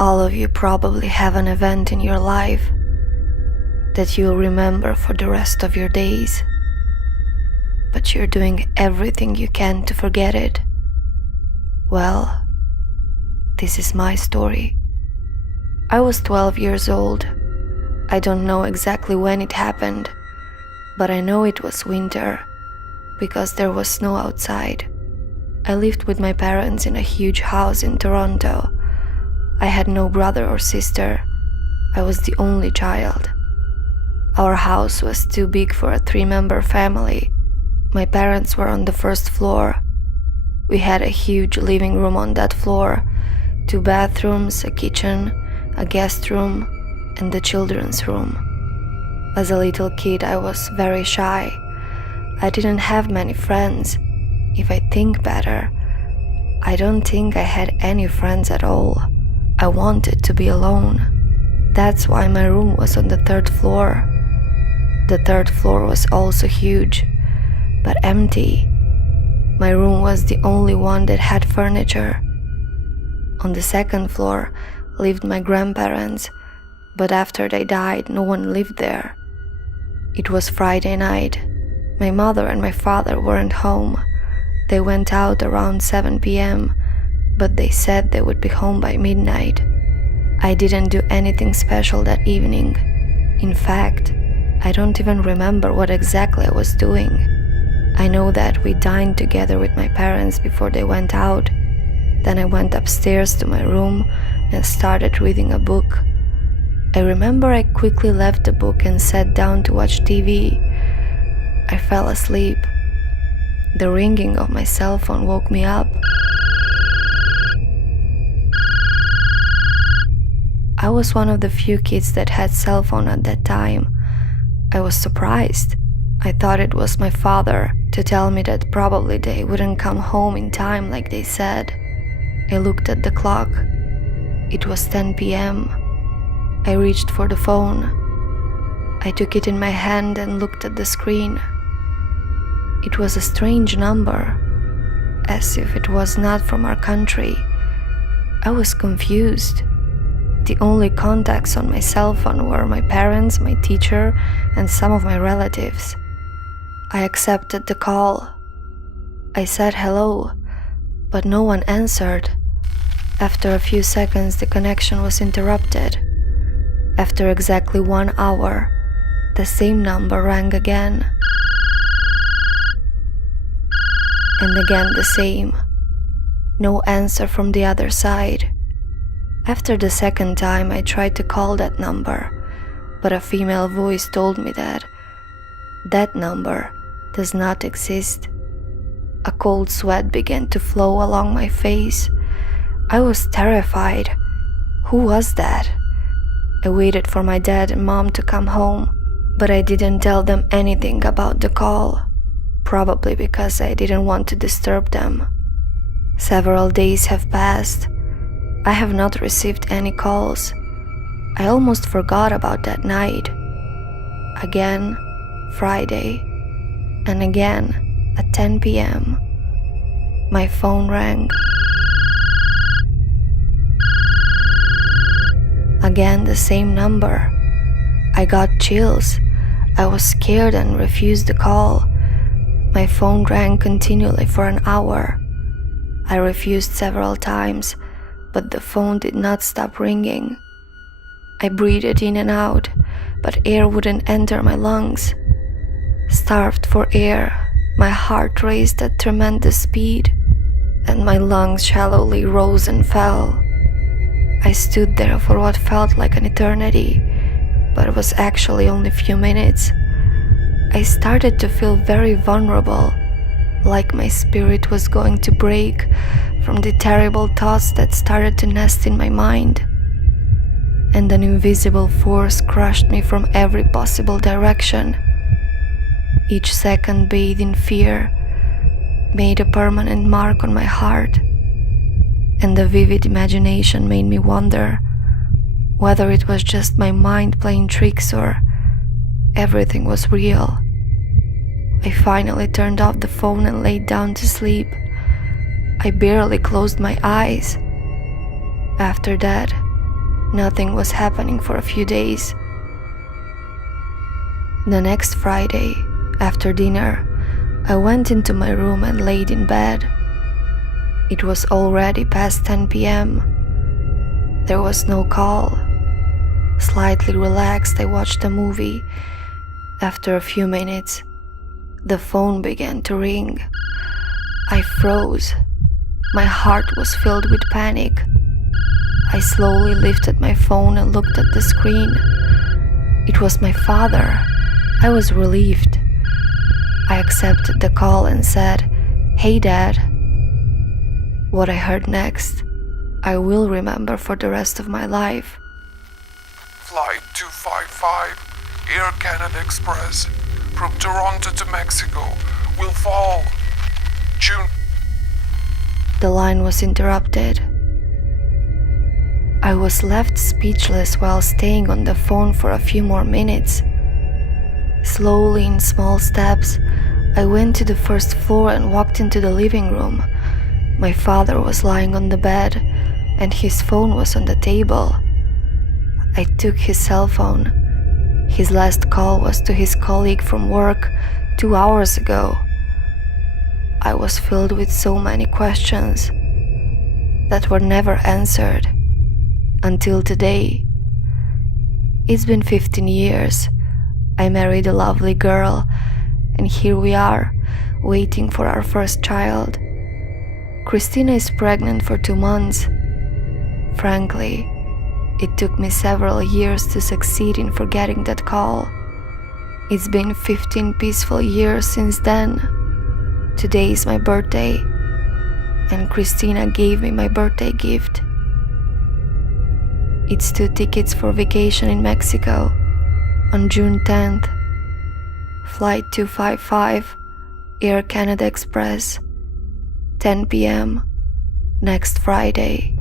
All of you probably have an event in your life that you'll remember for the rest of your days, but you're doing everything you can to forget it. Well, this is my story. I was 12 years old. I don't know exactly when it happened, but I know it was winter because there was snow outside. I lived with my parents in a huge house in Toronto. I had no brother or sister. I was the only child. Our house was too big for a 3-member family. My parents were on the first floor. We had a huge living room on that floor, 2 bathrooms, a kitchen, a guest room, and the children's room. As a little kid, I was very shy. I didn't have many friends. If I think better, I don't think I had any friends at all. I wanted to be alone. That's why my room was on the 3rd floor. The 3rd floor was also huge, but empty. My room was the only one that had furniture. On the 2nd floor lived my grandparents, but after they died, no one lived there. It was Friday night. My mother and my father weren't home. They went out around 7 p.m., but they said they would be home by midnight. I didn't do anything special that evening. In fact, I don't even remember what exactly I was doing. I know that we dined together with my parents before they went out. Then I went upstairs to my room and started reading a book. I remember I quickly left the book and sat down to watch TV. I fell asleep. The ringing of my cell phone woke me up. I was one of the few kids that had cell phone at that time. I was surprised. I thought it was my father to tell me that probably they wouldn't come home in time like they said. I looked at the clock. It was 10 p.m. I reached for the phone. I took it in my hand and looked at the screen. It was a strange number, as if it was not from our country. I was confused. The only contacts on my cell phone were my parents, my teacher, and some of my relatives. I accepted the call. I said hello, but no one answered. After a few seconds, the connection was interrupted. After exactly 1 hour, the same number rang again. And again the same. No answer from the other side. After the 2nd time, I tried to call that number, but a female voice told me that number does not exist. A cold sweat began to flow along my face. I was terrified. Who was that? I waited for my dad and mom to come home, but I didn't tell them anything about the call, probably because I didn't want to disturb them. Several days have passed. I have not received any calls. I almost forgot about that night. Again, Friday, and again at 10 p.m. My phone rang. Again the same number. I got chills. I was scared and refused the call. My phone rang continually for an hour. I refused several times, but the phone did not stop ringing. I breathed in and out, but air wouldn't enter my lungs. Starved for air, my heart raced at tremendous speed, and my lungs shallowly rose and fell. I stood there for what felt like an eternity, but it was actually only a few minutes. I started to feel very vulnerable, like my spirit was going to break from the terrible thoughts that started to nest in my mind. And an invisible force crushed me from every possible direction. Each second bathed in fear made a permanent mark on my heart, and the vivid imagination made me wonder whether it was just my mind playing tricks or everything was real. I finally turned off the phone and laid down to sleep. I barely closed my eyes. After that, Nothing was happening for a few days. The next Friday, after dinner, I went into my room and laid in bed. It was already past 10 p.m. There was no call. Slightly relaxed, I watched a movie. After a few minutes, the phone began to ring. I froze. My heart was filled with panic. I slowly lifted my phone and looked at the screen. It was my father. I was relieved. I accepted the call and said, "Hey, Dad." What I heard next, I will remember for the rest of my life. Flight 255, Air Canada Express, from Toronto to Mexico, will fall. June. The line was interrupted. I was left speechless while staying on the phone for a few more minutes. Slowly, in small steps, I went to the first floor and walked into the living room. My father was lying on the bed, and his phone was on the table. I took his cell phone. His last call was to his colleague from work 2 hours ago. I was filled with so many questions that were never answered until today. It's been 15 years. I married a lovely girl, and here we are, waiting for our first child. Christina is pregnant for 2 months. Frankly, it took me several years to succeed in forgetting that call. It's been 15 peaceful years since then. Today is my birthday, and Christina gave me my birthday gift. It's 2 tickets for vacation in Mexico on June 10th. Flight 255, Air Canada Express, 10 p.m. next Friday.